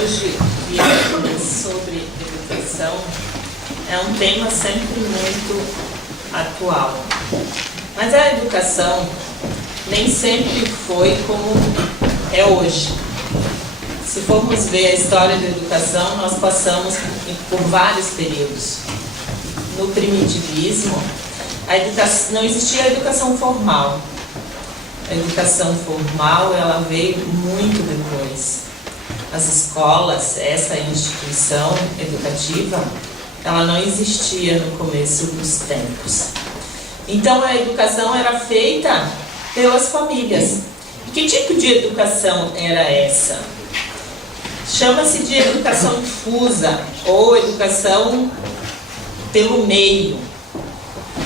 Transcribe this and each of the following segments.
hoje, que é sobre educação, é um tema sempre muito atual. Mas a educação nem sempre foi como é hoje. Se formos ver a história da educação, nós passamos por vários períodos. No primitivismo, não existia a educação formal. A educação formal, ela veio muito depois. As escolas, essa instituição educativa, ela não existia no começo dos tempos. Então a educação era feita pelas famílias. E que tipo de educação era essa? Chama-se de educação difusa ou educação pelo meio.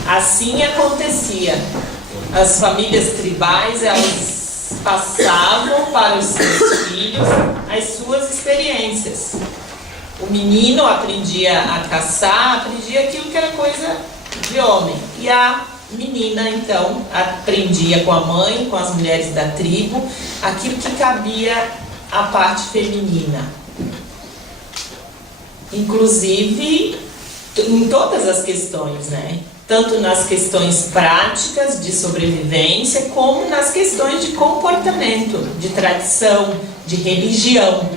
Assim acontecia. As famílias tribais, elas passavam para os seus filhos as suas experiências. O menino aprendia a caçar, aprendia aquilo que era coisa de homem. E a menina, então, aprendia com a mãe, com as mulheres da tribo, aquilo que cabia à parte feminina. Inclusive, em todas as questões, né? Tanto nas questões práticas de sobrevivência, como nas questões de comportamento, de tradição, de religião,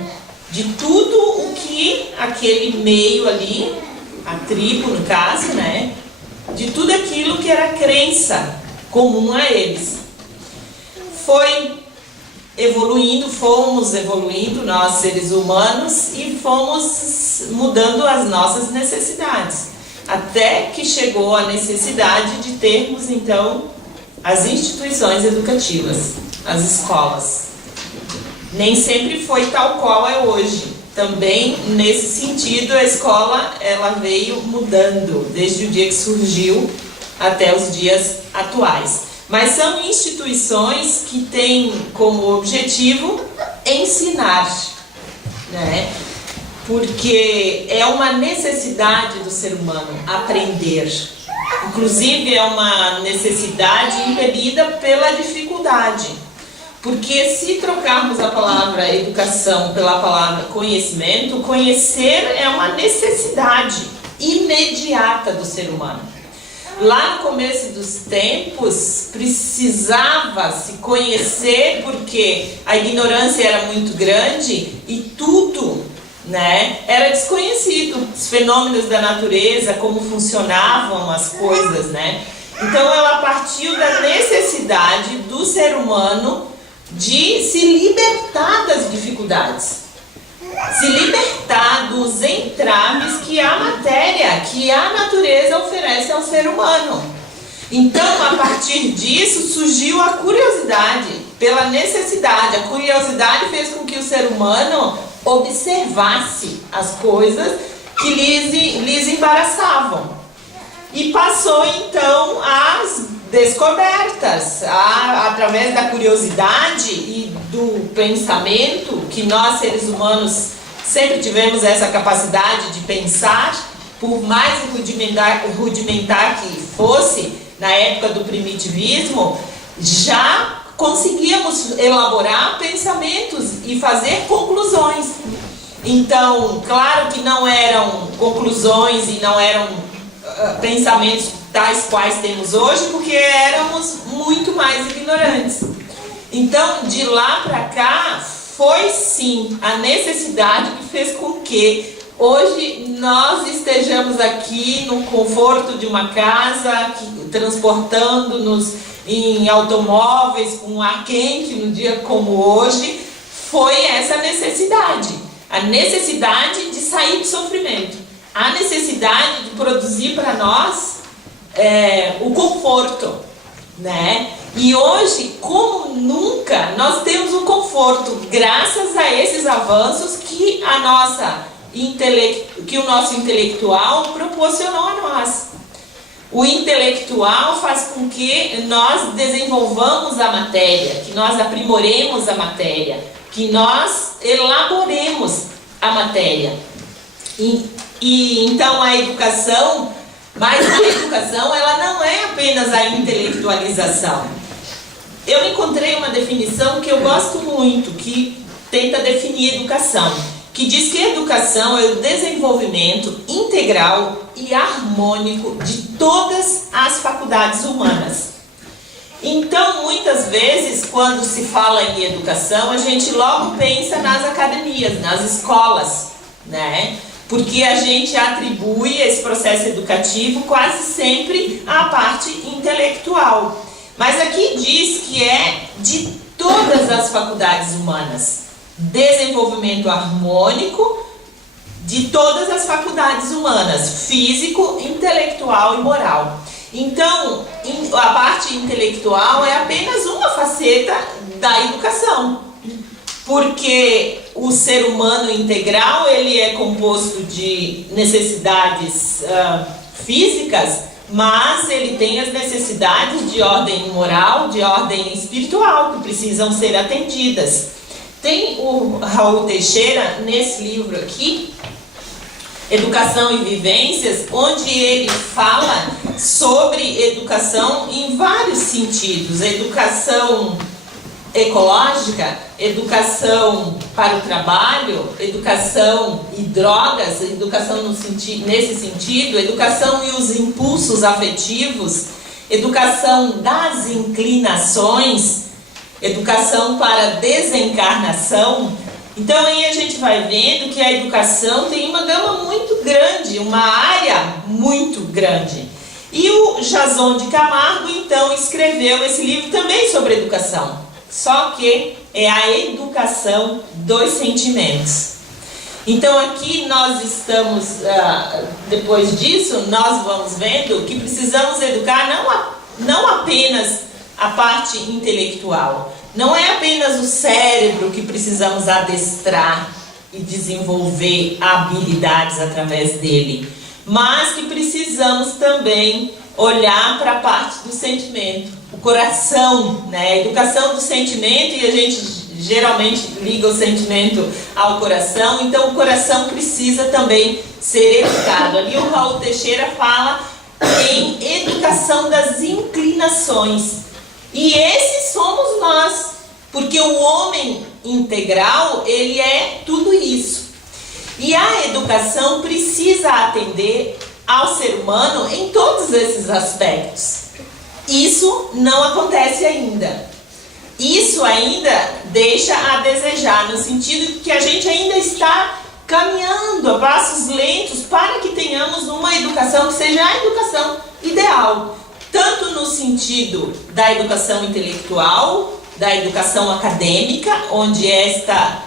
de tudo o que aquele meio ali, a tribo no caso, né? De tudo aquilo que era crença comum a eles. Fomos evoluindo nós seres humanos e fomos mudando as nossas necessidades. Até que chegou a necessidade de termos, então, as instituições educativas, as escolas. Nem sempre foi tal qual é hoje. Também, nesse sentido, a escola ela veio mudando, desde o dia que surgiu até os dias atuais. Mas são instituições que têm como objetivo ensinar, né? Porque é uma necessidade do ser humano aprender. Inclusive é uma necessidade impelida pela dificuldade. Porque se trocarmos a palavra educação pela palavra conhecimento, conhecer é uma necessidade imediata do ser humano. Lá no começo dos tempos, precisava se conhecer porque a ignorância era muito grande e tudo, né, era desconhecido. Os fenômenos da natureza, como funcionavam as coisas, né? Então ela partiu da necessidade do ser humano de se libertar das dificuldades, se libertar dos entraves que a matéria, que a natureza oferece ao ser humano. Então, a partir disso, surgiu a curiosidade pela necessidade. A curiosidade fez com que o ser humano observasse as coisas que lhes embaraçavam. E passou, então, às descobertas, através da curiosidade e do pensamento, que nós seres humanos sempre tivemos essa capacidade de pensar, por mais rudimentar que fosse, na época do primitivismo, já conseguíamos elaborar pensamentos e fazer conclusões. Então, claro que não eram conclusões e não eram pensamentos tais quais temos hoje, porque éramos muito mais ignorantes. Então, de lá para cá, foi sim a necessidade que fez com que hoje nós estejamos aqui no conforto de uma casa, transportando-nos em automóveis com ar quente no dia como hoje. Foi essa necessidade, a necessidade de sair do sofrimento, a necessidade de produzir para nós o conforto, né? E hoje, como nunca, nós temos o conforto graças a esses avanços que o nosso intelectual proporcionou a nós. O intelectual faz com que nós desenvolvamos a matéria, que nós aprimoremos a matéria, que nós elaboremos a matéria. E então a educação, mas a educação ela não é apenas a intelectualização. Eu encontrei uma definição que eu gosto muito, que tenta definir educação, que diz que educação é o desenvolvimento integral e harmônico de todas as faculdades humanas. Então, muitas vezes, quando se fala em educação, a gente logo pensa nas academias, nas escolas, né? Porque a gente atribui esse processo educativo quase sempre à parte intelectual. Mas aqui diz que é de todas as faculdades humanas. Desenvolvimento harmônico de todas as faculdades humanas, físico, intelectual e moral. Então, a parte intelectual é apenas uma faceta da educação, porque o ser humano integral, ele é composto de necessidades físicas, mas ele tem as necessidades de ordem moral, de ordem espiritual, que precisam ser atendidas. Tem o Raul Teixeira, nesse livro aqui, Educação e Vivências, onde ele fala sobre educação em vários sentidos. Educação ecológica, educação para o trabalho, educação e drogas, educação nesse sentido, educação e os impulsos afetivos, educação das inclinações, educação para desencarnação. Então aí a gente vai vendo que a educação tem uma gama muito grande, uma área muito grande. E o Jason de Camargo então escreveu esse livro também sobre educação, só que é a educação dos sentimentos. Então aqui nós estamos, depois disso, nós vamos vendo que precisamos educar não apenas a parte intelectual. Não é apenas o cérebro que precisamos adestrar e desenvolver habilidades através dele, mas que precisamos também olhar para a parte do sentimento, o coração, né? A educação do sentimento, e a gente geralmente liga o sentimento ao coração, então o coração precisa também ser educado. Ali o Raul Teixeira fala em educação das inclinações. E esses somos nós, porque o homem integral, ele é tudo isso. E a educação precisa atender ao ser humano em todos esses aspectos. Isso não acontece ainda. Isso ainda deixa a desejar, no sentido que a gente ainda está caminhando a passos lentos para que tenhamos uma educação que seja a educação ideal. Tanto no sentido da educação intelectual, da educação acadêmica, onde esta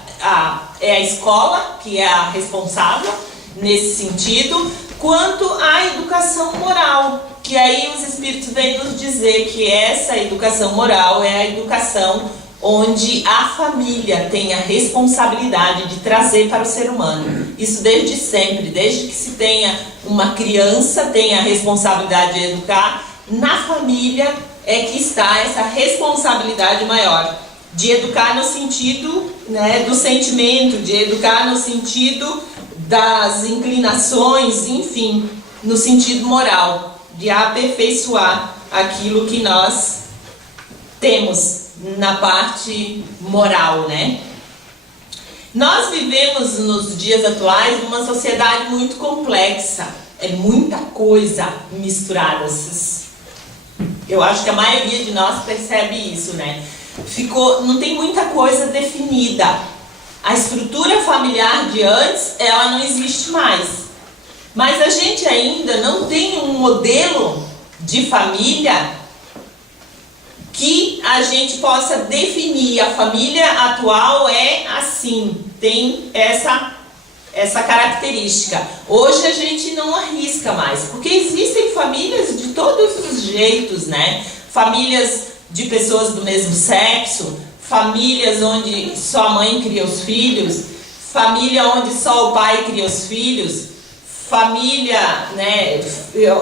é a escola que é a responsável nesse sentido, quanto a educação moral, que aí os espíritos vêm nos dizer que essa educação moral é a educação onde a família tem a responsabilidade de trazer para o ser humano. Isso desde sempre, desde que se tenha uma criança, tem a responsabilidade de educar. Na família é que está essa responsabilidade maior, de educar no sentido, né, do sentimento, de educar no sentido das inclinações, enfim, no sentido moral, de aperfeiçoar aquilo que nós temos na parte moral, né? Nós vivemos nos dias atuais numa sociedade muito complexa, é muita coisa misturada. Eu acho que a maioria de nós percebe isso, né? Não tem muita coisa definida. A estrutura familiar de antes, ela não existe mais. Mas a gente ainda não tem um modelo de família que a gente possa definir. A família atual é assim, tem essa característica. Hoje a gente não arrisca mais, porque existem famílias de todos os jeitos, né? Famílias de pessoas do mesmo sexo, famílias onde só a mãe cria os filhos, família onde só o pai cria os filhos, família, né,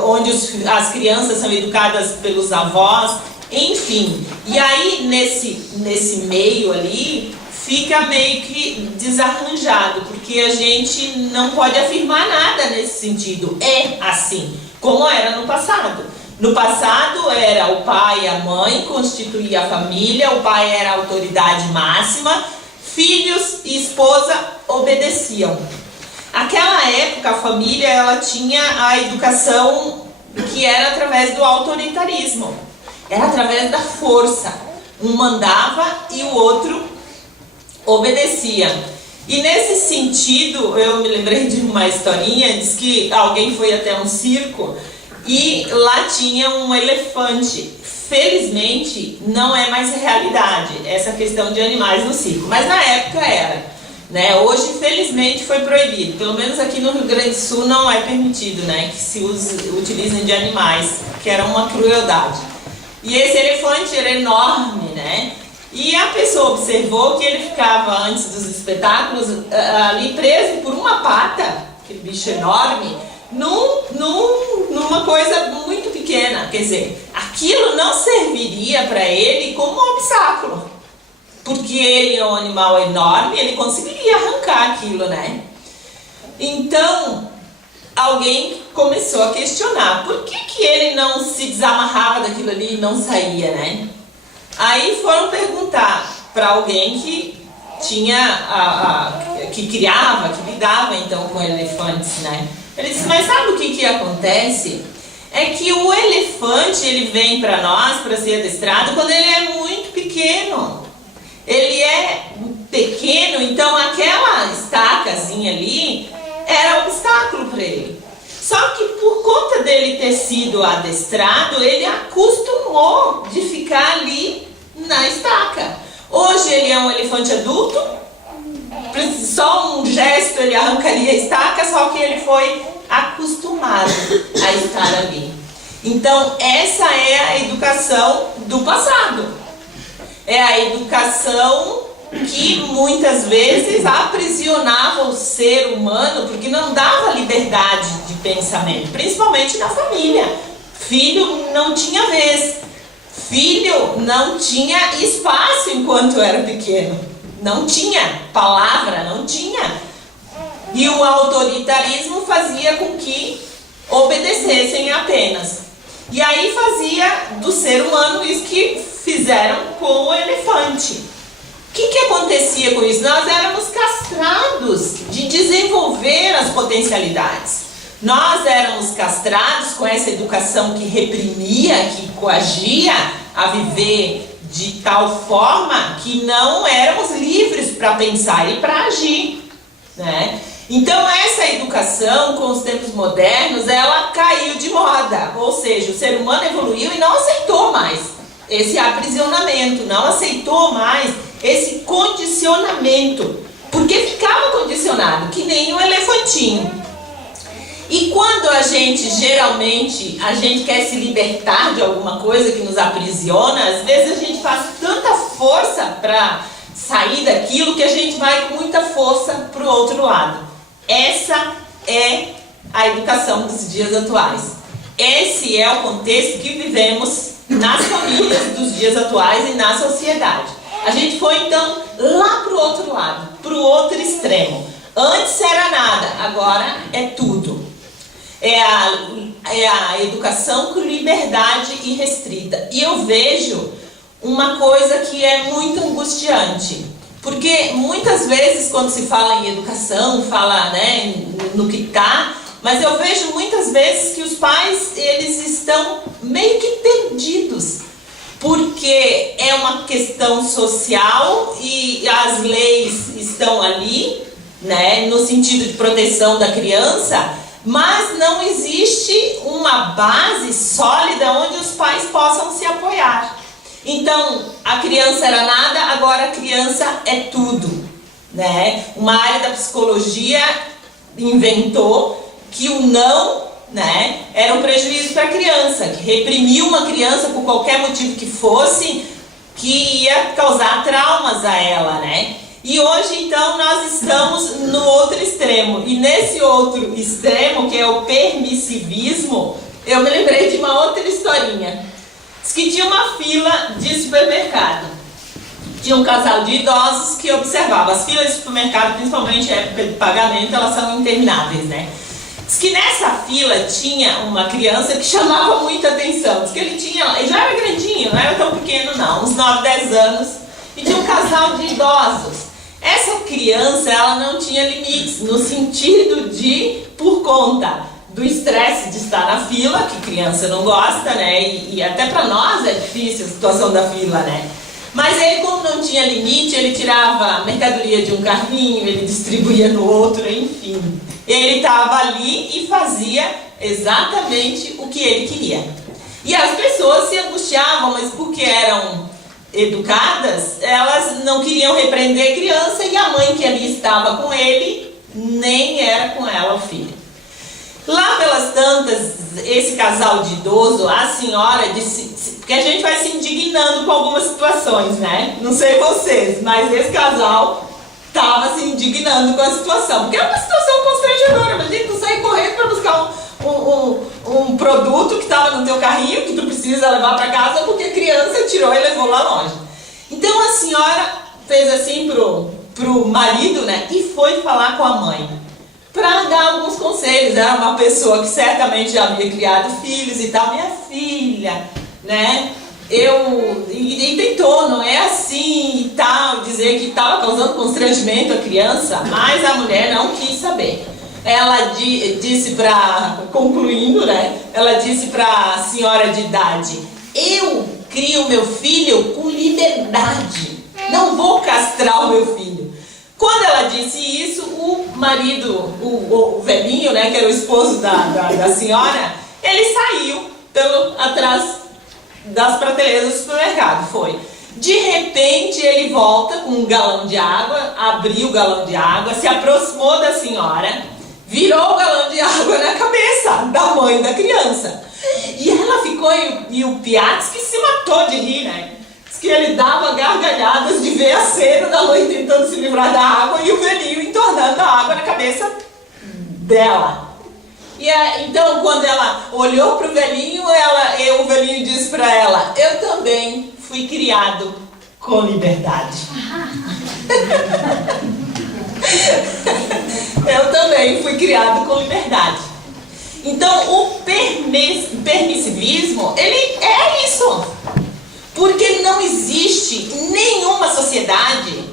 onde as crianças são educadas pelos avós, enfim. E aí nesse meio ali fica meio que desarranjado, porque a gente não pode afirmar nada nesse sentido. É assim, como era no passado. No passado era o pai e a mãe constituía a família, o pai era a autoridade máxima, filhos e esposa obedeciam. Aquela época, a família ela tinha a educação que era através do autoritarismo, era através da força. Um mandava e o outro obedecia. E nesse sentido, eu me lembrei de uma historinha, diz que alguém foi até um circo e lá tinha um elefante. Felizmente, não é mais realidade essa questão de animais no circo, mas na época era, né? Hoje, felizmente, foi proibido. Pelo menos aqui no Rio Grande do Sul não é permitido, né, que se utilizem de animais, que era uma crueldade. E esse elefante era enorme, né? E a pessoa observou que ele ficava, antes dos espetáculos, ali preso por uma pata, aquele bicho enorme, numa coisa muito pequena. Quer dizer, aquilo não serviria para ele como um obstáculo, porque ele é um animal enorme, ele conseguiria arrancar aquilo, né? Então, alguém começou a questionar, por que ele não se desamarrava daquilo ali e não saía, né? Aí foram perguntar para alguém que tinha, que criava, que lidava então com elefantes, né? Ele disse, mas sabe o que acontece? É que o elefante, ele vem para nós, para ser adestrado, quando ele é muito pequeno. Ele é pequeno, então aquela estacazinha ali era obstáculo para ele. Só que por conta dele ter sido adestrado, ele acostumou de ficar ali na estaca. Hoje ele é um elefante adulto, só um gesto ele arrancaria a estaca, só que ele foi acostumado a estar ali. Então essa é a educação do passado. É a educação que muitas vezes aprisionava o ser humano, porque não dava liberdade de pensamento, principalmente na família. Filho não tinha vez, filho não tinha espaço enquanto era pequeno, não tinha palavra, não tinha. E o autoritarismo fazia com que obedecessem apenas. E aí fazia do ser humano isso que fizeram com o elefante. O que acontecia com isso? Nós éramos castrados de desenvolver as potencialidades. Nós éramos castrados com essa educação que reprimia, que coagia a viver de tal forma que não éramos livres para pensar e para agir, né? Então essa educação com os tempos modernos, ela caiu de moda, ou seja, o ser humano evoluiu e não aceitou mais esse aprisionamento, não aceitou mais esse condicionamento, porque ficava condicionado, que nem um elefantinho. E quando geralmente, a gente quer se libertar de alguma coisa que nos aprisiona, às vezes a gente faz tanta força para sair daquilo que a gente vai com muita força para o outro lado. Essa é a educação dos dias atuais. Esse é o contexto que vivemos nas famílias dos dias atuais e na sociedade. A gente foi então lá para o outro lado, para o outro extremo. Antes era nada, agora é tudo. É a educação com liberdade irrestrita. E eu vejo uma coisa que é muito angustiante. Porque muitas vezes quando se fala em educação, fala, né, no que está, mas eu vejo muitas vezes que os pais, eles estão meio que perdidos. Porque é uma questão social e as leis estão ali, né, no sentido de proteção da criança, mas não existe uma base sólida onde os pais possam se apoiar. Então, a criança era nada, agora a criança é tudo, né? Uma área da psicologia inventou que o não, né, era um prejuízo para a criança, que reprimiu uma criança por qualquer motivo que fosse, que ia causar traumas a ela, né? E hoje, então, nós estamos no outro extremo. E nesse outro extremo, que é o permissivismo, eu me lembrei de uma outra historinha. Diz que tinha uma fila de supermercado. Tinha um casal de idosos que observava. As filas de supermercado, principalmente em época de pagamento, elas são intermináveis, né? Diz que nessa fila tinha uma criança que chamava muita atenção. Diz que ele já era grandinho, não era tão pequeno não, uns 9, 10 anos. E tinha um casal de idosos. criança, ela não tinha limites, no sentido de, por conta do estresse de estar na fila, que criança não gosta, né? E até para nós é difícil a situação da fila, né? Mas ele, como não tinha limite, ele tirava mercadoria de um carrinho, ele distribuía no outro, enfim. Ele estava ali e fazia exatamente o que ele queria. E as pessoas se angustiavam, mas porque eram educadas, elas não queriam repreender a criança, e a mãe que ali estava com ele nem era com ela o filho. Lá pelas tantas, esse casal de idoso, a senhora disse, porque a gente vai se indignando com algumas situações, né? Não sei vocês, mas esse casal estava se indignando com a situação, porque é uma situação constrangedora. Imagina tu sair correndo para buscar um produto que estava no teu carrinho, que tu precisa levar para casa, porque a criança tirou e levou lá longe. Então a senhora fez assim pro marido, né? E foi falar com a mãe para dar alguns conselhos. Era uma pessoa que certamente já havia criado filhos e tal. Minha filha, né? E tentou, não é assim e tal, dizer que estava causando constrangimento à criança, mas a mulher não quis saber. Ela disse concluindo, né? Ela disse para a senhora de idade: eu crio meu filho com liberdade, não vou castrar o meu filho. Quando ela disse isso, o marido, o velhinho, né, que era o esposo da senhora, ele saiu atrás das prateleiras do supermercado, foi. De repente ele volta com um galão de água, abriu o galão de água, se aproximou da senhora, virou o galão de água na cabeça da mãe da criança. E ela ficou, e o Piatski que se matou de rir, né? Que ele dava gargalhadas de ver a cena da mãe tentando se livrar da água e o velhinho entornando a água na cabeça dela. E então, quando ela olhou para o velhinho, o velhinho disse para ela: eu também fui criado com liberdade. Eu também fui criado com liberdade. Então, o permissivismo, ele é isso. Porque não existe nenhuma sociedade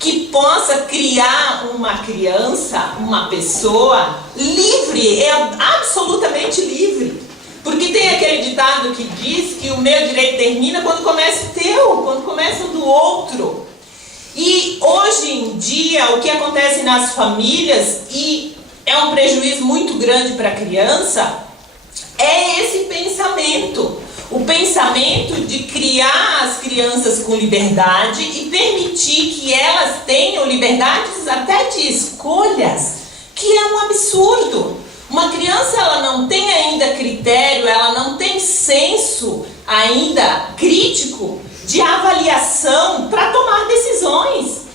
que possa criar uma criança, uma pessoa livre, absolutamente livre. Porque tem aquele ditado que diz que o meu direito termina quando começa o teu, quando começa o do outro. E hoje em dia, o que acontece nas famílias, e é um prejuízo muito grande para a criança, é esse pensamento. O pensamento de criar as crianças com liberdade e permitir que elas tenham liberdades até de escolhas, que é um absurdo. Uma criança, ela não tem ainda critério, ela não tem senso ainda crítico de avaliação para tomar decisões.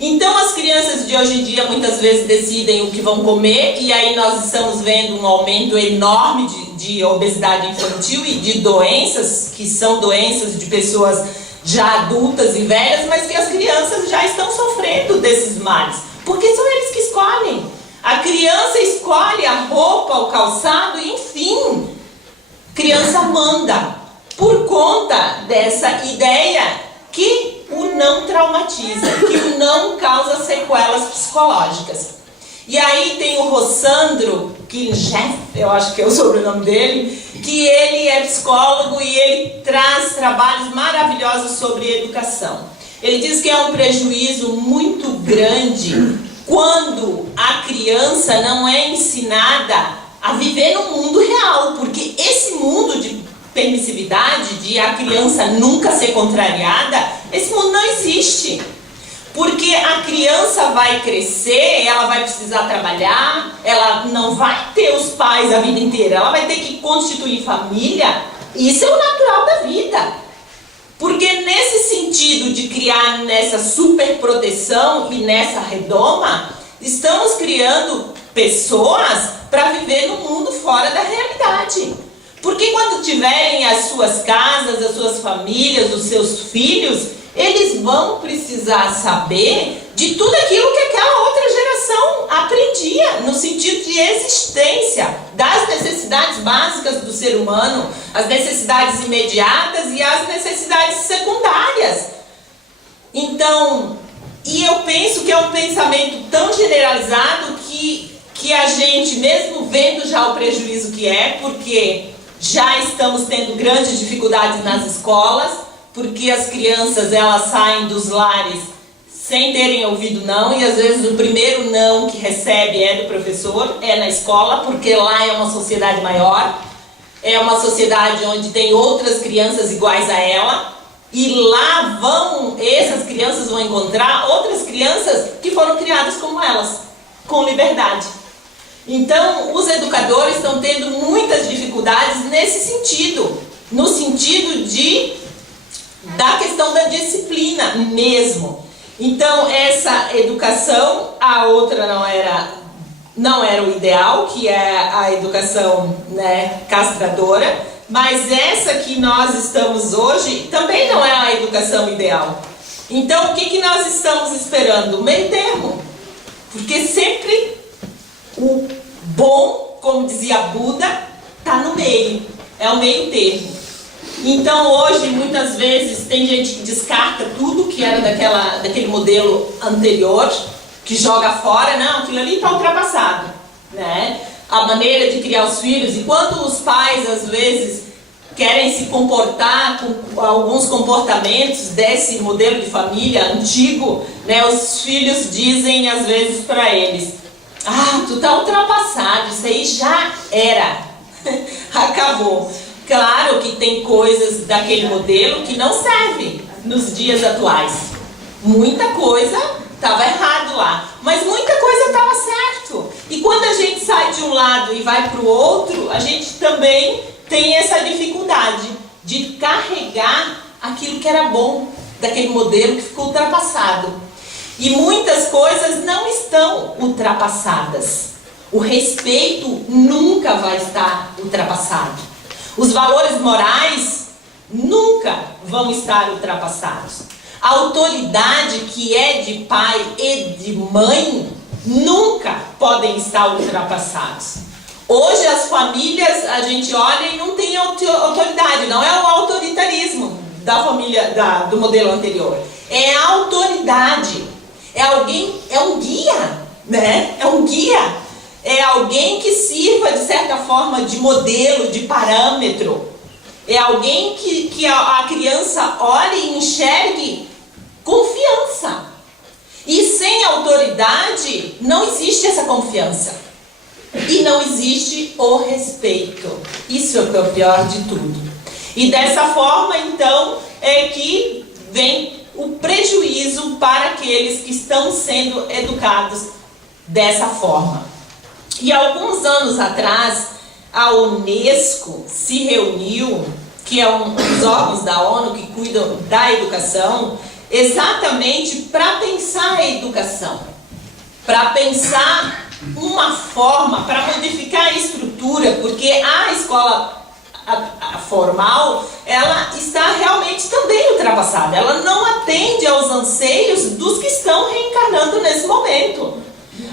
Então as crianças de hoje em dia muitas vezes decidem o que vão comer, e aí nós estamos vendo um aumento enorme de obesidade infantil e de doenças, que são doenças de pessoas já adultas e velhas, mas que as crianças já estão sofrendo desses males, porque são eles que escolhem. A criança escolhe a roupa, o calçado, enfim, criança manda, por conta dessa ideia que o não traumatiza, que o não causa sequelas psicológicas. E aí tem o Rossandro Kincheff, eu acho que é o sobrenome dele, que ele é psicólogo e ele traz trabalhos maravilhosos sobre educação. Ele diz que é um prejuízo muito grande quando a criança não é ensinada a viver no mundo real, porque esse mundo de permissividade, de a criança nunca ser contrariada, esse mundo não existe. Porque a criança vai crescer, ela vai precisar trabalhar, ela não vai ter os pais a vida inteira, ela vai ter que constituir família. Isso é o natural da vida. Porque nesse sentido de criar nessa super proteção e nessa redoma, estamos criando pessoas para viver no mundo fora da realidade. Porque quando tiverem as suas casas, as suas famílias, os seus filhos, eles vão precisar saber de tudo aquilo que aquela outra geração aprendia, no sentido de existência, das necessidades básicas do ser humano, as necessidades imediatas e as necessidades secundárias. Então, E eu penso que é um pensamento tão generalizado que a gente, mesmo vendo já o prejuízo que é, porque já estamos tendo grandes dificuldades nas escolas, porque as crianças elas saem dos lares sem terem ouvido não, e às vezes o primeiro não que recebe é do professor, é na escola, porque lá é uma sociedade maior, é uma sociedade onde tem outras crianças iguais a ela, e lá essas crianças vão encontrar outras crianças que foram criadas como elas, com liberdade. Então, os educadores estão tendo muitas dificuldades nesse sentido, no sentido da questão da disciplina mesmo. Então, essa educação, a outra não era o ideal, que é a educação, né, castradora, mas essa que nós estamos hoje também não é a educação ideal. Então, o que nós estamos esperando? O meio termo. Porque sempre o bom, como dizia Buda, está no meio. É o meio termo. Então, hoje, muitas vezes, tem gente que descarta tudo que era daquele modelo anterior, que joga fora, não, aquilo ali está ultrapassado, né? A maneira de criar os filhos, e quando os pais, às vezes, querem se comportar com alguns comportamentos desse modelo de família antigo, né, os filhos dizem, às vezes, para eles, tu tá ultrapassado, isso aí já era, acabou. Claro que tem coisas daquele modelo que não servem nos dias atuais. Muita coisa estava errado lá, mas muita coisa estava certo. E quando a gente sai de um lado e vai para o outro, a gente também tem essa dificuldade de carregar aquilo que era bom daquele modelo que ficou ultrapassado. E muitas coisas não estão ultrapassadas. O respeito nunca vai estar ultrapassado. Os valores morais nunca vão estar ultrapassados. A autoridade que é de pai e de mãe nunca podem estar ultrapassados. Hoje as famílias, a gente olha e não tem autoridade, não é o autoritarismo da família, do modelo anterior. É a autoridade. É um guia, né? É um guia. É alguém que sirva, de certa forma, de modelo, de parâmetro. É alguém que a criança olhe e enxergue confiança. E sem autoridade, não existe essa confiança. E não existe o respeito. Isso é o que é o pior de tudo. E dessa forma, então, é que vem o prejuízo para aqueles que estão sendo educados dessa forma. E alguns anos atrás, a Unesco se reuniu, que é um dos órgãos da ONU que cuidam da educação, exatamente para pensar a educação, para pensar uma forma, para modificar a estrutura, porque a escola formal, ela está realmente também ultrapassada, ela não atende aos anseios dos que estão reencarnando nesse momento.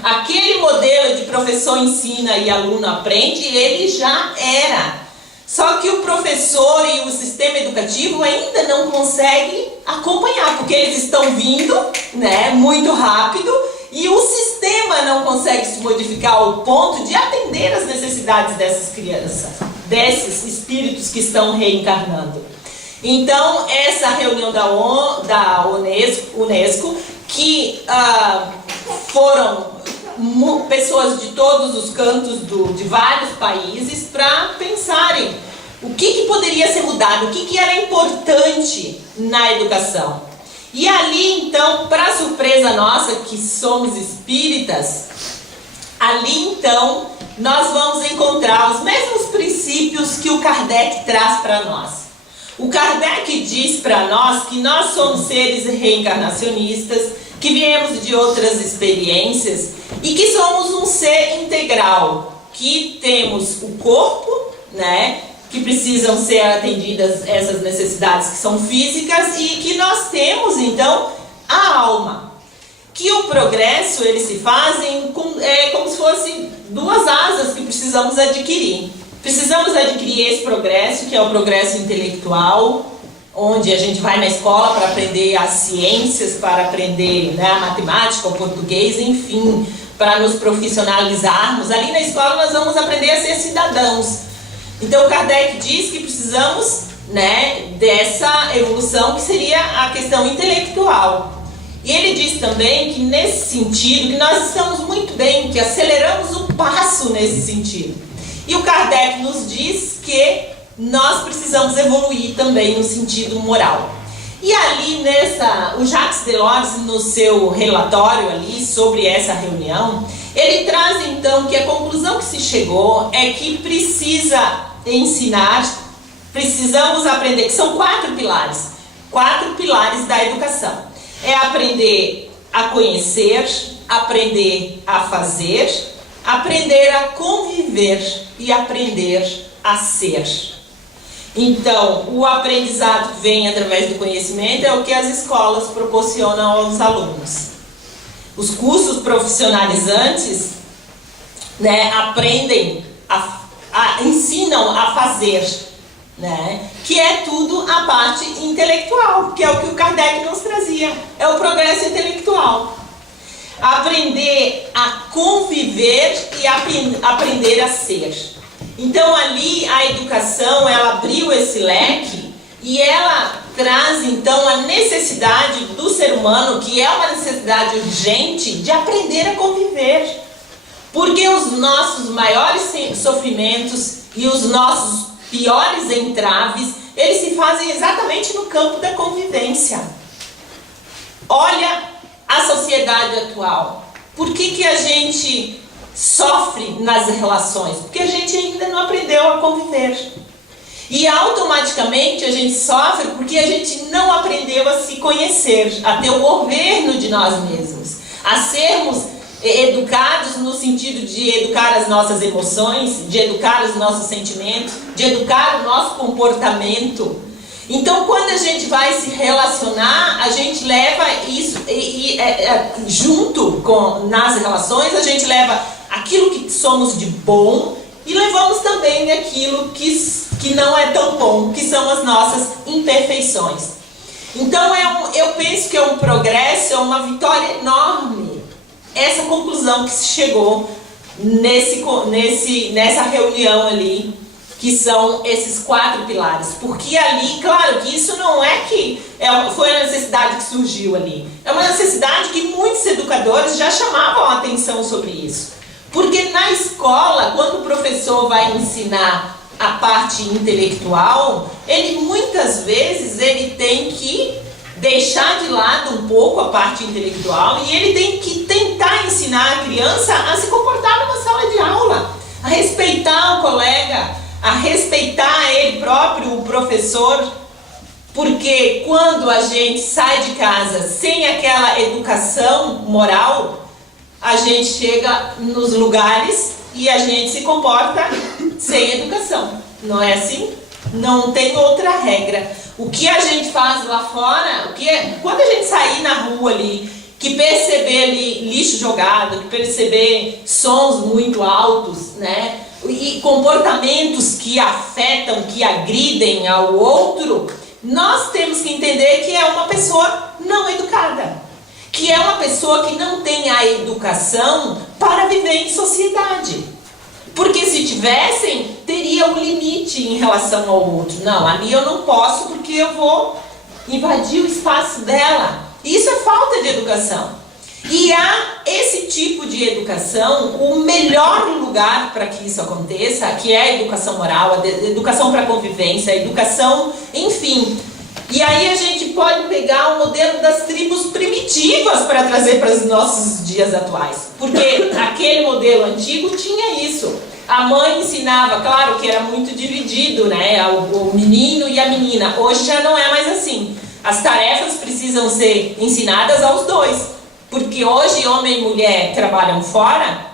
Aquele modelo de professor ensina e aluno aprende, ele já era. Só que o professor e o sistema educativo ainda não conseguem acompanhar, porque eles estão vindo, né, muito rápido, e o sistema não consegue se modificar ao ponto de atender às necessidades dessas crianças, desses espíritos que estão reencarnando. Então, essa reunião da Unesco que foram pessoas de todos os cantos de vários países para pensarem o que poderia ser mudado, o que era importante na educação. E ali, então, para surpresa nossa, que somos espíritas, ali, então, nós vamos encontrar os mesmos princípios que o Kardec traz para nós. O Kardec diz para nós que nós somos seres reencarnacionistas, que viemos de outras experiências e que somos um ser integral, que temos o corpo, né, que precisam ser atendidas essas necessidades que são físicas, e que nós temos, então, a alma. Que o progresso, ele se faz como se fossem duas asas que precisamos adquirir. Precisamos adquirir esse progresso, que é o progresso intelectual, onde a gente vai na escola para aprender as ciências, para aprender, né, a matemática, o português, enfim, para nos profissionalizarmos. Ali na escola nós vamos aprender a ser cidadãos. Então Kardec diz que precisamos, né, dessa evolução que seria a questão intelectual. E ele diz também que nesse sentido, que nós estamos muito bem, que aceleramos o passo nesse sentido. E o Kardec nos diz que nós precisamos evoluir também no sentido moral. E ali o Jacques Delors, no seu relatório ali sobre essa reunião, ele traz então que a conclusão que se chegou é que precisa ensinar, precisamos aprender, que são 4 pilares da educação. É aprender a conhecer, aprender a fazer, aprender a conviver e aprender a ser. Então, o aprendizado que vem através do conhecimento é o que as escolas proporcionam aos alunos. Os cursos profissionalizantes, né, ensinam a fazer, né, que é tudo a parte intelectual, que é o que o Kardec nos trazia, é o progresso intelectual. Aprender a conviver e aprender a ser. Então ali a educação, ela abriu esse leque e ela traz então a necessidade do ser humano, que é uma necessidade urgente, de aprender a conviver. Porque os nossos maiores sofrimentos e os nossos piores entraves, eles se fazem exatamente no campo da convivência. Olha a sociedade atual. Por que a gente sofre nas relações? Porque a gente ainda não aprendeu a conviver. E automaticamente a gente sofre porque a gente não aprendeu a se conhecer, a ter o governo de nós mesmos, a sermos educados no sentido de educar as nossas emoções, de educar os nossos sentimentos, de educar o nosso comportamento. Então, quando a gente vai se relacionar, a gente leva isso junto nas relações, a gente leva aquilo que somos de bom e levamos também aquilo que não é tão bom, que são as nossas imperfeições. Então, eu penso que é um progresso, é uma vitória enorme, essa conclusão que se chegou nessa reunião ali, que são esses 4 pilares. Porque ali, claro, que isso não é que foi a necessidade que surgiu ali. É uma necessidade que muitos educadores já chamavam a atenção sobre isso. Porque na escola, quando o professor vai ensinar a parte intelectual, ele muitas vezes ele tem que deixar de lado um pouco a parte intelectual e ele tem que tentar ensinar a criança a se comportar numa sala de aula, a respeitar o colega, a respeitar ele próprio, o professor, porque quando a gente sai de casa sem aquela educação moral, a gente chega nos lugares e a gente se comporta sem educação, não é assim? Não tem outra regra. O que a gente faz lá fora, quando a gente sair na rua ali, que perceber ali lixo jogado, que perceber sons muito altos, né? E comportamentos que afetam, que agridem ao outro, nós temos que entender que é uma pessoa não educada, que é uma pessoa que não tem a educação para viver em sociedade. Porque se tivessem, teria um limite em relação ao outro. Não, ali eu não posso porque eu vou invadir o espaço dela. Isso é falta de educação. E há esse tipo de educação, o melhor lugar para que isso aconteça, que é a educação moral, a educação para a convivência, a educação, enfim. E aí a gente pode pegar o modelo das tribos primitivas para trazer para os nossos dias atuais. Porque aquele modelo antigo tinha isso. A mãe ensinava, claro que era muito dividido, né? O menino e a menina. Hoje já não é mais assim. As tarefas precisam ser ensinadas aos dois. Porque hoje homem e mulher trabalham fora,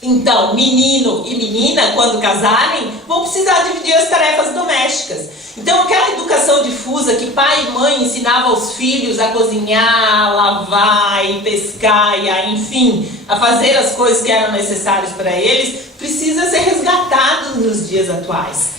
então menino e menina, quando casarem, vão precisar dividir as tarefas domésticas. Então aquela educação difusa que pai e mãe ensinavam aos filhos a cozinhar, a lavar e pescar, enfim, a fazer as coisas que eram necessárias para eles, precisa ser resgatado nos dias atuais.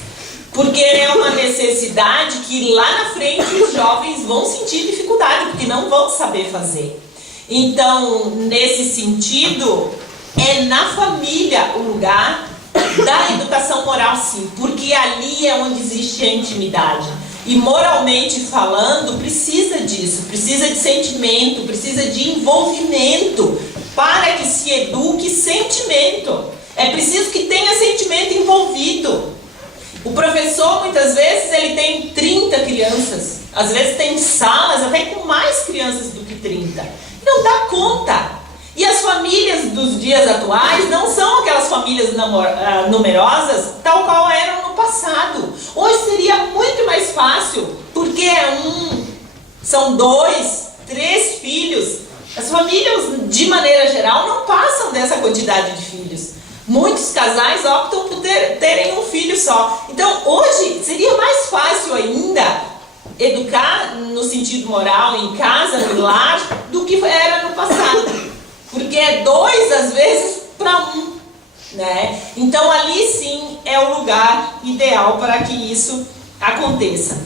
Porque é uma necessidade que lá na frente os jovens vão sentir dificuldade, porque não vão saber fazer. Então, nesse sentido, é na família o lugar da educação moral, sim, porque ali é onde existe a intimidade. E moralmente falando, precisa disso, precisa de sentimento, precisa de envolvimento para que se eduque sentimento. É preciso que tenha sentimento envolvido. O professor, muitas vezes, ele tem 30 crianças. Às vezes tem salas até com mais crianças do que 30. Não dá conta. E as famílias dos dias atuais não são aquelas famílias numerosas tal qual eram no passado. Hoje seria muito mais fácil, porque são 2, 3 filhos. As famílias, de maneira geral, não passam dessa quantidade de filhos. Muitos casais optam por terem um filho só. Então, hoje, seria mais fácil ainda educar no sentido moral, em casa, no lar, do que era no passado. Porque é 2, às vezes, para 1. Né? Então, ali sim é o lugar ideal para que isso aconteça.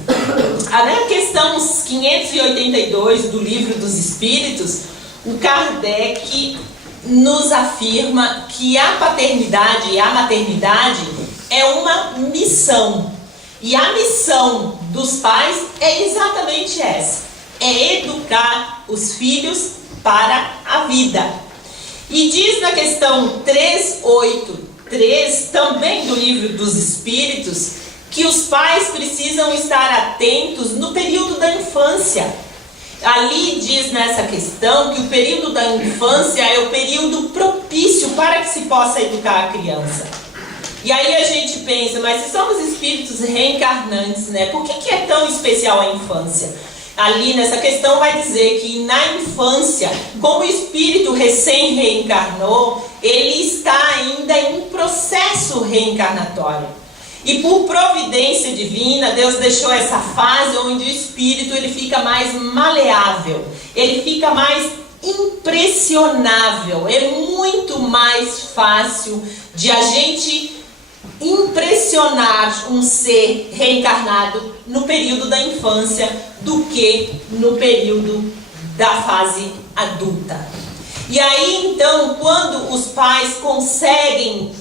Na questão 582 do Livro dos Espíritos, o Kardec nos afirma que a paternidade e a maternidade é uma missão. E a missão dos pais é exatamente essa: é educar os filhos para a vida. E diz na questão 383, também do Livro dos Espíritos, que os pais precisam estar atentos no período da infância. Ali diz nessa questão que o período da infância é o período propício para que se possa educar a criança. E aí a gente pensa, mas se somos espíritos reencarnantes, né? Por que é tão especial a infância? Ali nessa questão vai dizer que na infância, como o espírito recém-reencarnou, ele está ainda em processo reencarnatório. E por providência divina, Deus deixou essa fase onde o espírito ele fica mais maleável, ele fica mais impressionável. É muito mais fácil de a gente impressionar um ser reencarnado no período da infância do que no período da fase adulta. E aí então, quando os pais conseguem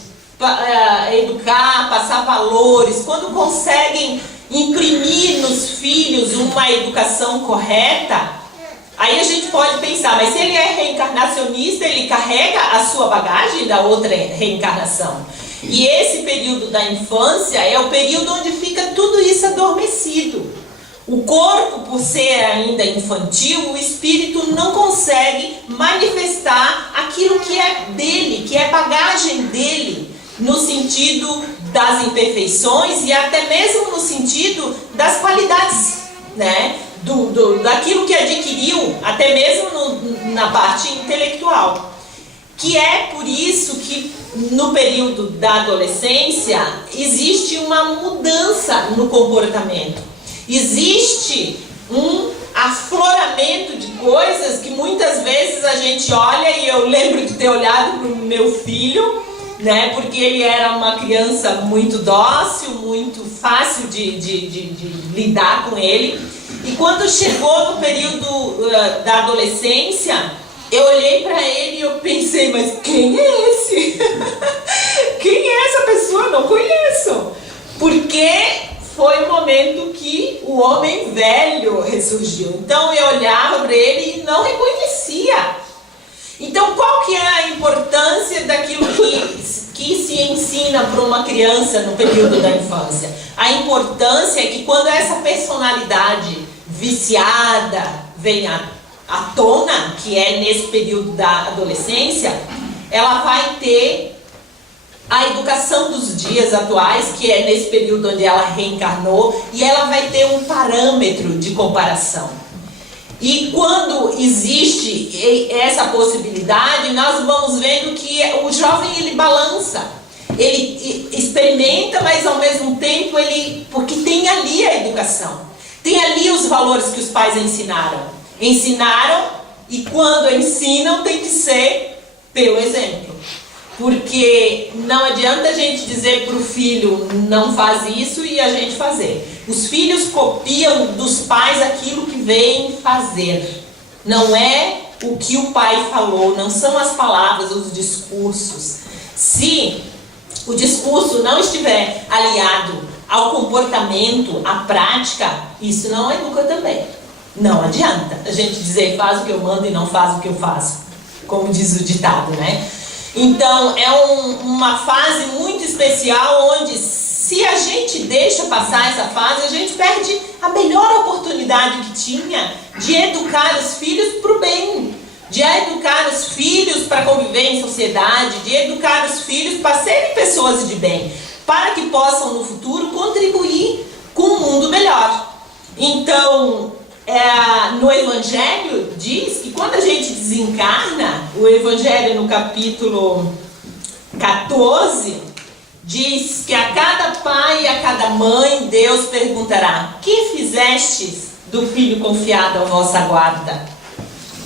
educar, passar valores, quando conseguem imprimir nos filhos uma educação correta, aí a gente pode pensar, mas se ele é reencarnacionista, ele carrega a sua bagagem da outra reencarnação. E esse período da infância é o período onde fica tudo isso adormecido. O corpo, por ser ainda infantil, o espírito não consegue manifestar aquilo que é dele, que é bagagem dele, no sentido das imperfeições e até mesmo no sentido das qualidades, né? Daquilo que adquiriu, até mesmo na parte intelectual. Que é por isso que no período da adolescência existe uma mudança no comportamento. Existe um afloramento de coisas que muitas vezes a gente olha, e eu lembro de ter olhado para o meu filho, né, porque ele era uma criança muito dócil, muito fácil de lidar com ele. E quando chegou no período da adolescência, eu olhei para ele e eu pensei, mas quem é esse? Quem é essa pessoa? Eu não conheço. Porque foi o momento que o homem velho ressurgiu. Então eu olhava para ele e não reconhecia. Então qual que é a importância daquilo que se ensina para uma criança no período da infância? A importância é que quando essa personalidade viciada vem à tona, que é nesse período da adolescência, ela vai ter a educação dos dias atuais, que é nesse período onde ela reencarnou, e ela vai ter um parâmetro de comparação. E quando existe essa possibilidade, nós vamos vendo que o jovem ele balança, ele experimenta, mas ao mesmo tempo porque tem ali a educação, tem ali os valores que os pais ensinaram, e quando ensinam tem que ser pelo exemplo. Porque não adianta a gente dizer para o filho não faz isso e a gente fazer. Os filhos copiam dos pais aquilo que vêm fazer. Não é o que o pai falou, não são as palavras, os discursos. Se o discurso não estiver aliado ao comportamento, à prática, isso não educa também. Não adianta a gente dizer faz o que eu mando e não faz o que eu faço, como diz o ditado, né? Então, é uma fase muito especial onde, se a gente deixa passar essa fase, a gente perde a melhor oportunidade que tinha de educar os filhos para o bem, de educar os filhos para conviver em sociedade, de educar os filhos para serem pessoas de bem, para que possam, no futuro, contribuir com um mundo melhor. Então, no Evangelho diz que quando a gente desencarna, o Evangelho no capítulo 14 diz que a cada pai e a cada mãe Deus perguntará: que fizestes do filho confiado à vossa guarda?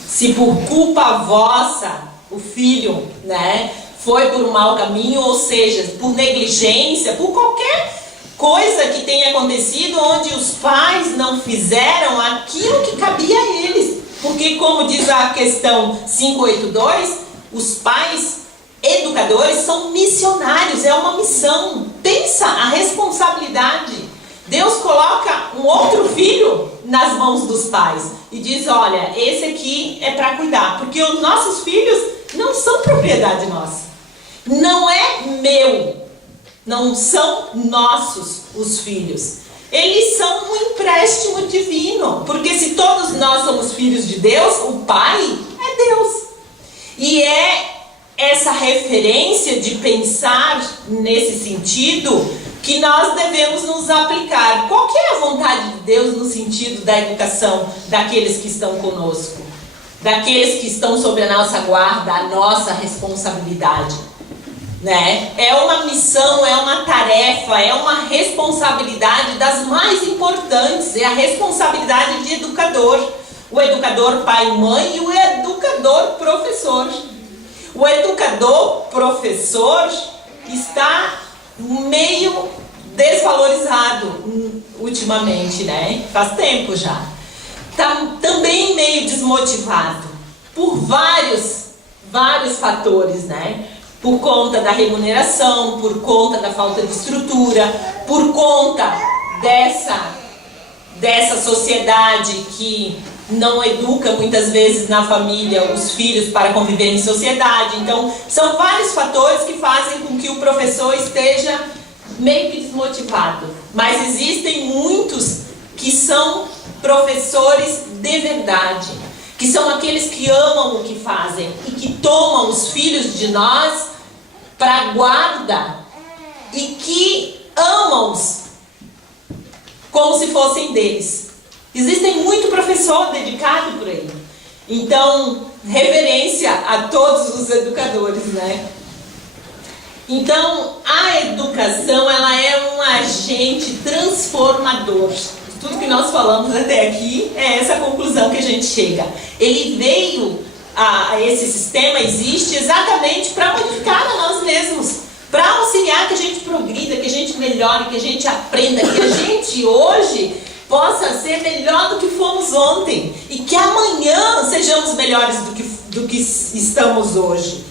Se por culpa vossa o filho, né, foi por um mau caminho, ou seja, por negligência, por qualquer coisa que tenha acontecido onde os pais não fizeram aquilo que cabia a eles. Porque, como diz a questão 582, os pais educadores são missionários, é uma missão. Pensa a responsabilidade. Deus coloca um outro filho nas mãos dos pais e diz: olha, esse aqui é para cuidar, porque os nossos filhos não são propriedade nossa. Não é meu. Não são nossos os filhos. Eles são um empréstimo divino. Porque se todos nós somos filhos de Deus, o Pai é Deus. E é essa referência de pensar nesse sentido que nós devemos nos aplicar. Qual que é a vontade de Deus no sentido da educação daqueles que estão conosco? Daqueles que estão sob a nossa guarda, a nossa responsabilidade. Né? É uma missão, é uma tarefa, é uma responsabilidade das mais importantes. É a responsabilidade de educador. O educador pai e mãe e o educador professor. O educador professor está meio desvalorizado ultimamente, né? Faz tempo já. Está também meio desmotivado por vários fatores, né? Por conta da remuneração, por conta da falta de estrutura, por conta dessa sociedade que não educa muitas vezes na família os filhos para conviver em sociedade. Então, são vários fatores que fazem com que o professor esteja meio que desmotivado. Mas existem muitos que são professores de verdade, que são aqueles que amam o que fazem e que tomam os filhos de nós para a guarda e que amam-os como se fossem deles. Existem muito professor dedicado por aí. Então, reverência a todos os educadores, né? Então, a educação, ela é um agente transformador. Tudo que nós falamos até aqui é essa conclusão que a gente chega. Ele veio, esse sistema existe exatamente para modificar a nós mesmos, para auxiliar que a gente progrida, que a gente melhore, que a gente aprenda, que a gente hoje possa ser melhor do que fomos ontem e que amanhã sejamos melhores do que estamos hoje.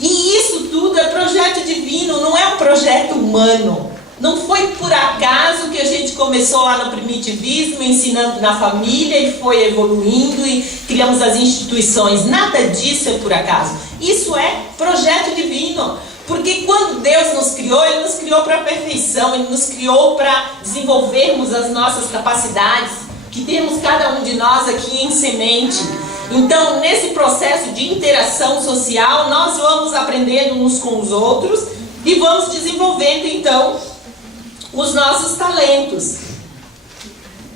E isso tudo é projeto divino, não é um projeto humano. Não foi por acaso que a gente começou lá no primitivismo, ensinando na família e foi evoluindo e criamos as instituições. Nada disso é por acaso. Isso é projeto divino. Porque quando Deus nos criou, Ele nos criou para a perfeição, Ele nos criou para desenvolvermos as nossas capacidades, que temos cada um de nós aqui em semente. Então, nesse processo de interação social, nós vamos aprendendo uns com os outros e vamos desenvolvendo, então, os nossos talentos.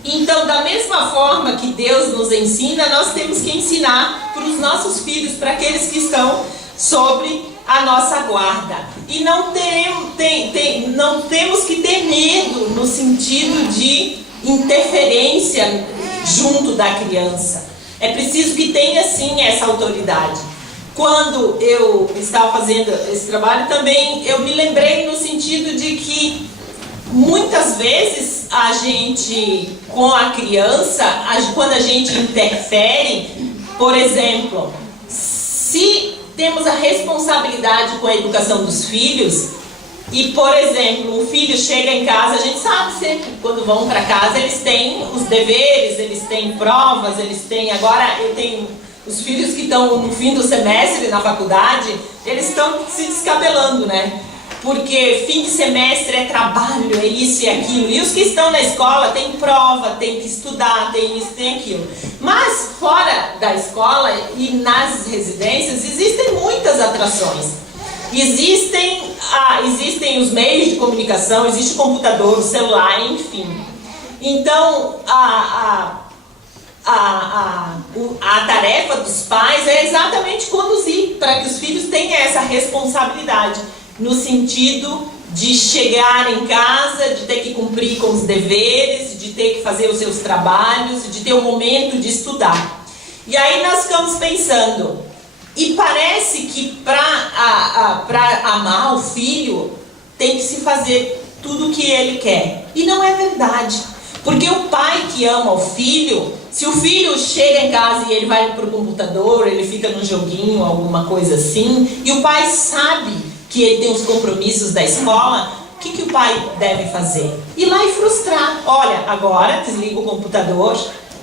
Então, da mesma forma que Deus nos ensina, nós temos que ensinar para os nossos filhos, para aqueles que estão sobre a nossa guarda. E não temos que ter medo no sentido de interferência junto da criança. É preciso que tenha sim essa autoridade. quando eu estava fazendo esse trabalho também, eu me lembrei no sentido de que muitas vezes a gente, com a criança, quando a gente interfere, por exemplo, se temos a responsabilidade com a educação dos filhos, e, por exemplo, um filho chega em casa, a gente sabe sempre que quando vão para casa eles têm os deveres, eles têm provas, eles têm... Agora eu tenho os filhos que estão no fim do semestre na faculdade, eles estão se descabelando, né? Porque fim de semestre é trabalho, é isso e aquilo. E os que estão na escola têm prova, têm que estudar, tem isso, tem aquilo. Mas fora da escola e nas residências existem muitas atrações. Existem os meios de comunicação, existe o computador, o celular, enfim. Então, a tarefa dos pais é exatamente conduzir para que os filhos tenham essa responsabilidade, no sentido de chegar em casa, de ter que cumprir com os deveres, de ter que fazer os seus trabalhos, de ter um momento de estudar. E aí nós ficamos pensando, e parece que para amar o filho tem que se fazer tudo o que ele quer. E não é verdade. Porque o pai que ama o filho, se o filho chega em casa e ele vai para o computador, ele fica num joguinho, alguma coisa assim, e o pai sabe que ele tem os compromissos da escola, o que o pai deve fazer? Ir lá e frustrar. Olha, agora desliga o computador,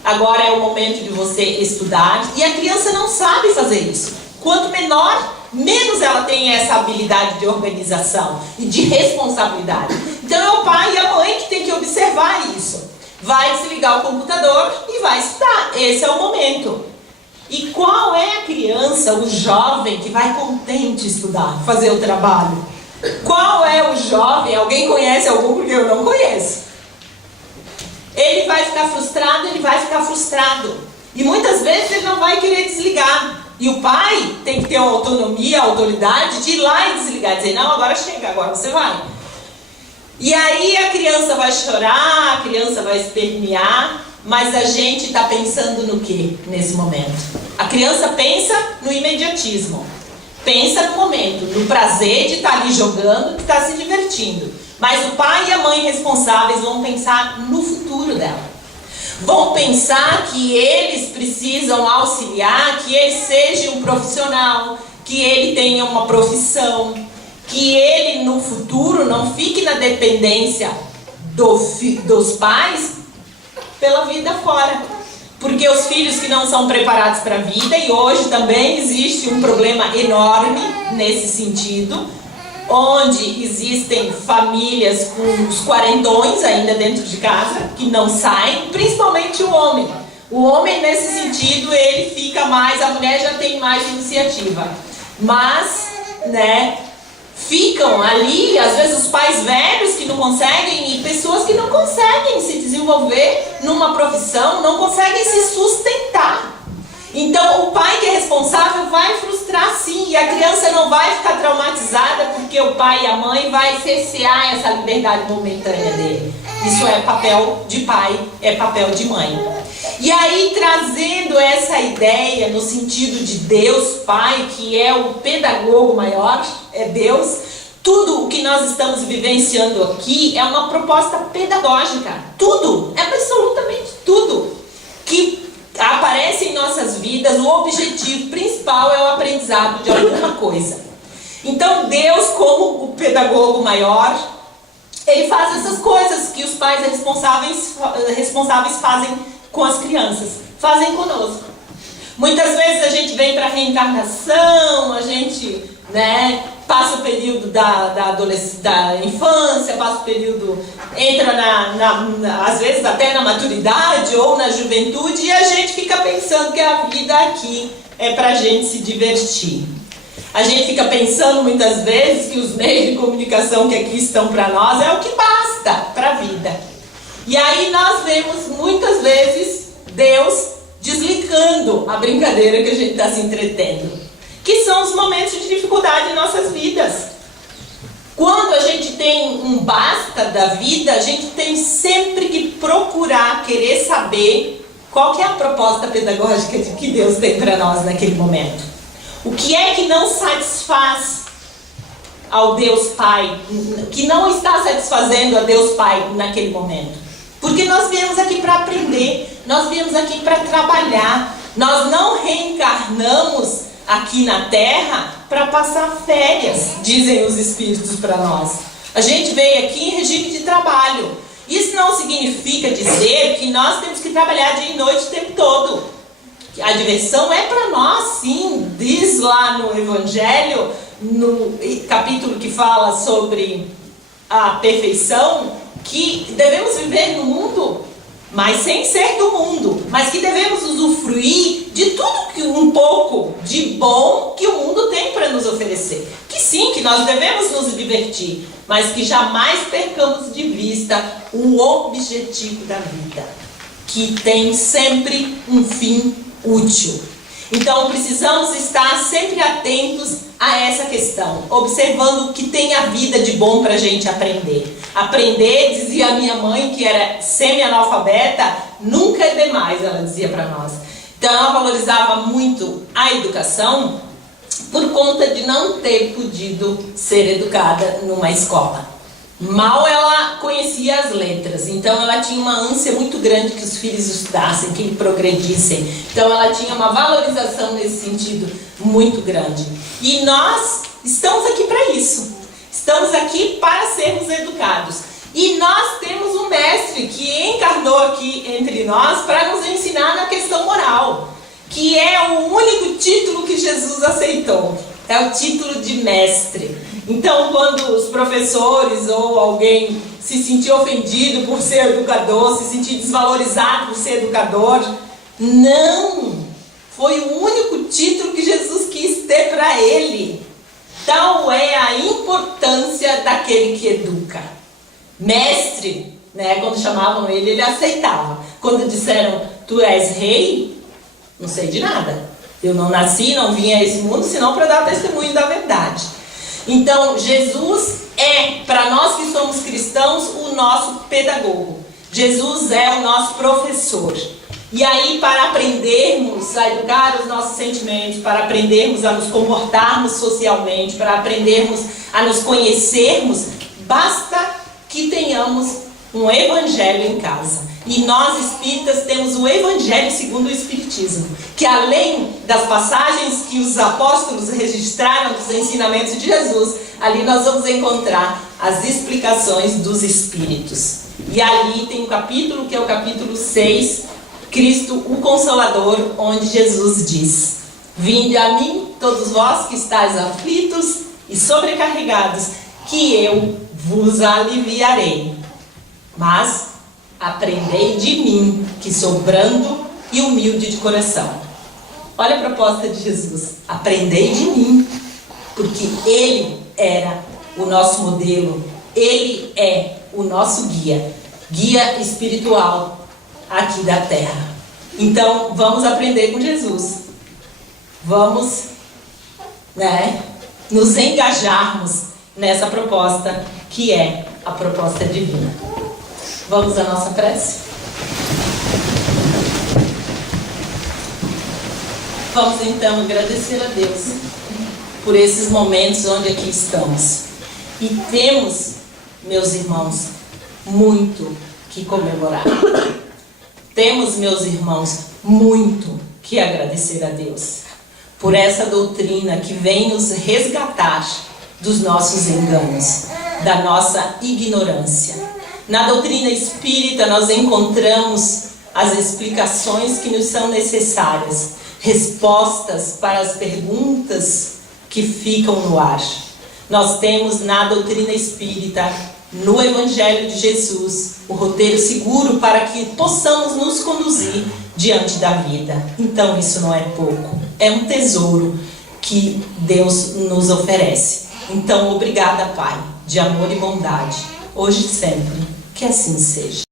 agora é o momento de você estudar. E a criança não sabe fazer isso. Quanto menor, menos ela tem essa habilidade de organização e de responsabilidade. Então é o pai e a mãe que tem que observar isso. Vai desligar o computador e vai estudar. Esse é o momento. E qual é a criança, o jovem que vai contente estudar, fazer o trabalho? Qual é o jovem? Alguém conhece algum? Porque eu não conheço. Ele vai ficar frustrado, ele vai ficar frustrado. E muitas vezes ele não vai querer desligar. E o pai tem que ter a autonomia, a autoridade de ir lá e desligar, dizer, não, agora chega, agora você vai. E aí a criança vai chorar, a criança vai espernear, mas a gente está pensando no que nesse momento? A criança pensa no imediatismo, pensa no momento, no prazer de estar ali jogando, de estar se divertindo. Mas o pai e a mãe responsáveis vão pensar no futuro dela. Vão pensar que eles precisam auxiliar, que ele seja um profissional, que ele tenha uma profissão, que ele no futuro não fique na dependência dos pais pela vida fora. Porque os filhos que não são preparados para a vida, e hoje também existe um problema enorme nesse sentido, onde existem famílias com os quarentões ainda dentro de casa, que não saem, principalmente o homem. O homem, nesse sentido, ele fica mais, a mulher já tem mais iniciativa. Mas, né, ficam ali, às vezes os pais velhos que não conseguem, e pessoas que não conseguem se desenvolver numa profissão, não conseguem se sustentar. Então o pai que é responsável vai frustrar sim, e a criança não vai ficar traumatizada porque o pai e a mãe vai cercear essa liberdade momentânea dele. Isso é papel de pai, é papel de mãe. E aí, trazendo essa ideia no sentido de Deus Pai, que é o pedagogo maior, é Deus, tudo o que nós estamos vivenciando aqui é uma proposta pedagógica. Tudo, absolutamente tudo que aparece em nossas vidas, o objetivo principal é o aprendizado de alguma coisa. Então Deus, como o pedagogo maior, ele faz essas coisas que os pais responsáveis fazem com as crianças, fazem conosco. Muitas vezes a gente vem para a reencarnação, a gente, né, passa o período da infância, passa o período, entra às vezes até na maturidade ou na juventude, e a gente fica pensando que a vida aqui é para a gente se divertir. A gente fica pensando muitas vezes que os meios de comunicação que aqui estão para nós é o que basta para a vida. E aí nós vemos muitas vezes Deus desligando a brincadeira que a gente está se entretendo, que são os momentos de dificuldade em nossas vidas. Quando a gente tem um basta da vida, a gente tem sempre que procurar, querer saber qual que é a proposta pedagógica que Deus tem para nós naquele momento. O que é que não satisfaz ao Deus Pai, que não está satisfazendo a Deus Pai naquele momento? Porque nós viemos aqui para aprender, nós viemos aqui para trabalhar. Nós não reencarnamos aqui na Terra para passar férias, dizem os Espíritos para nós. A gente veio aqui em regime de trabalho. Isso não significa dizer que nós temos que trabalhar dia e noite o tempo todo. A diversão é para nós, sim. Diz lá no Evangelho, no capítulo que fala sobre a perfeição, que devemos viver no mundo, mas sem ser do mundo, mas que devemos usufruir de tudo que um pouco de bom que o mundo tem para nos oferecer. Que sim, que nós devemos nos divertir, mas que jamais percamos de vista o objetivo da vida, que tem sempre um fim útil. Então precisamos estar sempre atentos a essa questão, observando o que tem a vida de bom para a gente aprender. Aprender, dizia a minha mãe, que era semi-analfabeta, nunca é demais, ela dizia para nós. Então ela valorizava muito a educação por conta de não ter podido ser educada numa escola. Mal ela conhecia as letras, então ela tinha uma ânsia muito grande que os filhos estudassem, que progredissem. Então ela tinha uma valorização nesse sentido muito grande. E nós estamos aqui para isso. Estamos aqui para sermos educados. E nós temos um mestre que encarnou aqui entre nós para nos ensinar na questão moral, que é o único título que Jesus aceitou. É o título de mestre. Então, quando os professores ou alguém se sentir ofendido por ser educador, se sentir desvalorizado por ser educador, não! Foi o único título que Jesus quis ter para ele. Tal é a importância daquele que educa. Mestre, né, quando chamavam ele, ele aceitava. Quando disseram, tu és rei, não sei de nada. Eu não nasci, não vim a esse mundo, senão para dar testemunho da verdade. Então, Jesus é, para nós que somos cristãos, o nosso pedagogo. Jesus é o nosso professor. E aí, para aprendermos a educar os nossos sentimentos, para aprendermos a nos comportarmos socialmente, para aprendermos a nos conhecermos, basta que tenhamos um evangelho em casa. E nós espíritas temos o Evangelho segundo o Espiritismo, que além das passagens que os apóstolos registraram dos ensinamentos de Jesus, ali nós vamos encontrar as explicações dos Espíritos. E ali tem um capítulo, que é o capítulo 6, Cristo o Consolador, onde Jesus diz: vinde a mim, todos vós que estáis aflitos e sobrecarregados, que eu vos aliviarei. Mas aprendei de mim, que sou brando e humilde de coração. Olha a proposta de Jesus. Aprendei de mim, porque Ele era o nosso modelo. Ele é o nosso guia. Guia espiritual aqui da Terra. Então, vamos aprender com Jesus. Vamos, nos engajarmos nessa proposta, que é a proposta divina. Vamos à nossa prece? Vamos então agradecer a Deus por esses momentos onde aqui estamos. E temos, meus irmãos, muito que comemorar. Temos, meus irmãos, muito que agradecer a Deus por essa doutrina que vem nos resgatar dos nossos enganos, da nossa ignorância. Na doutrina espírita nós encontramos as explicações que nos são necessárias, respostas para as perguntas que ficam no ar. Nós temos na doutrina espírita, no Evangelho de Jesus, o roteiro seguro para que possamos nos conduzir diante da vida. Então isso não é pouco, é um tesouro que Deus nos oferece. Então obrigada, Pai, de amor e bondade, hoje e sempre, que assim seja.